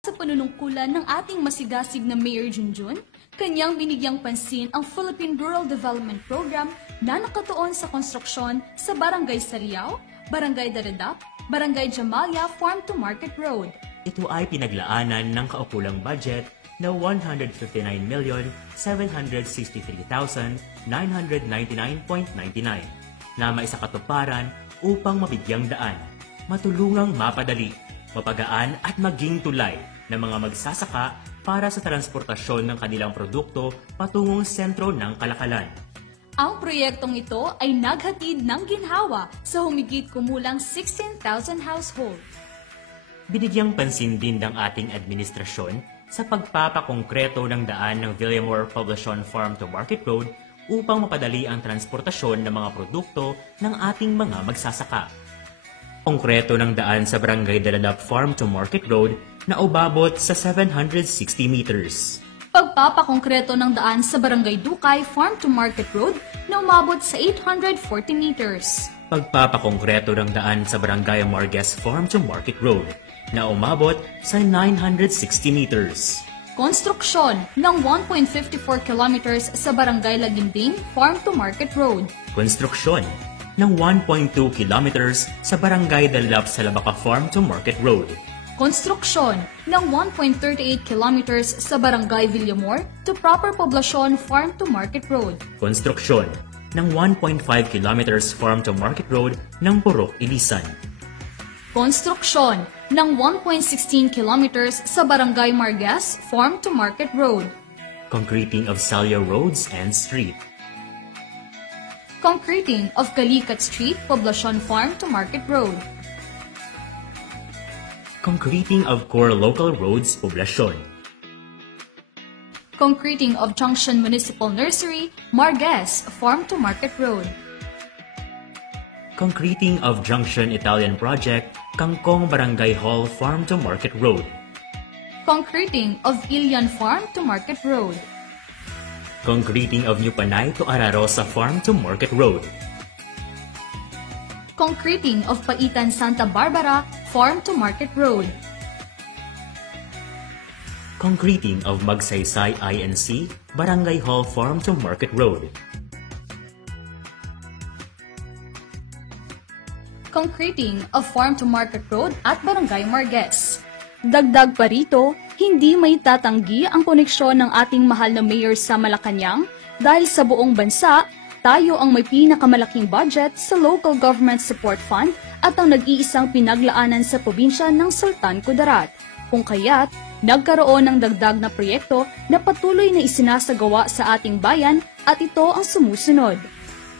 Sa panunungkulan ng ating masigasig na Mayor Junjun, kanyang binigyang pansin ang Philippine Rural Development Program na nakatuon sa konstruksyon sa Barangay Sariao, Barangay Daradap, Barangay Jamalia Farm to Market Road. Ito ay pinaglaanan ng kaukulang budget na 159,763,999.99 na maisakatuparan upang mabigyang daan, matulungang mapadali, mapagaan at maging tulay ng mga magsasaka para sa transportasyon ng kanilang produkto patungong sentro ng kalakalan. Ang proyektong ito ay naghatid ng ginhawa sa humigit kumulang 16,000 households. Binigyang pansin din ng ating administrasyon sa pagpapakongkreto ng daan ng Villamor Poblacion Farm to Market Road upang mapadali ang transportasyon ng mga produkto ng ating mga magsasaka. Konkreto ng daan sa Barangay Daradap Farm to Market Road na umabot sa 760 meters. Pagpapakongkreto ng daan sa Barangay Dukay Farm to Market Road na umabot sa 840 meters. Pagpapakongkreto ng daan sa Barangay Marquez Farm to Market Road na umabot sa 960 meters. Konstruksyon ng 1.54 kilometers sa Barangay Laginding Farm to Market Road. Konstruksyon ng 1.2 kilometers sa Barangay Daladap Salabaca Farm to Market Road. Konstruksyon ng 1.38 kilometers sa Barangay Villamor to Proper Poblacion Farm to Market Road. Konstruksyon ng 1.5 kilometers Farm to Market Road ng Purok, Ilisan. Konstruksyon ng 1.16 kilometers sa Barangay Marquez Farm to Market Road. Concreting of Salya Roads and Street. Concreting of Calicat Street, Poblacion Farm to Market Road. Concreting of core local roads, Poblacion. Concreting of Junction Municipal Nursery, Marquez Farm to Market Road. Concreting of Junction Italian Project, Kangkong Barangay Hall Farm to Market Road. Concreting of Ilian Farm to Market Road. Concreting of New Panay to Ararosa Farm to Market Road. Concreting of Paitan Santa Barbara Farm to Market Road. Concreting of Magsaysay INC, Barangay Hall Farm to Market Road. Concreting of Farm to Market Road at Barangay Marquez. Dagdag pa rito, hindi may tatanggi ang koneksyon ng ating mahal na mayor sa Malacanang dahil sa buong bansa, tayo ang may pinakamalaking budget sa Local Government Support Fund at ang nag-iisang pinaglaanan sa probinsya ng Sultan Kudarat. Kung kaya't, nagkaroon ng dagdag na proyekto na patuloy na isinasagawa sa ating bayan at ito ang sumusunod.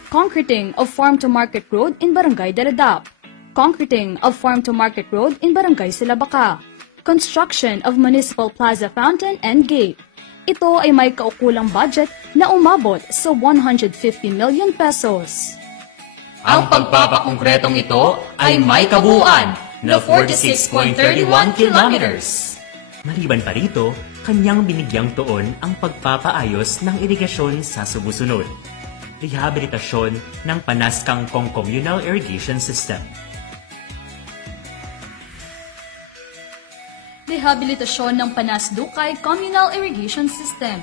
Concreting of Farm to Market Road in Barangay Daradap. Concreting of Farm to Market Road in Barangay Salabaca. Construction of Municipal Plaza Fountain and Gate. Ito ay may kaukulang budget na umabot sa 150 million pesos. Ang pagpapakongkretong ito ay may kabuuan na 46.31 kilometers. Maliban pa rito, kanyang binigyang tuon ang pagpapaayos ng irigasyon sa sumusunod. Rehabilitasyon ng Panaskangkong Communal Irrigation System. Rehabilitasyon ng Panas-Dukay Communal Irrigation System.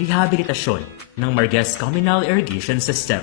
Rehabilitasyon ng Marquez Communal Irrigation System.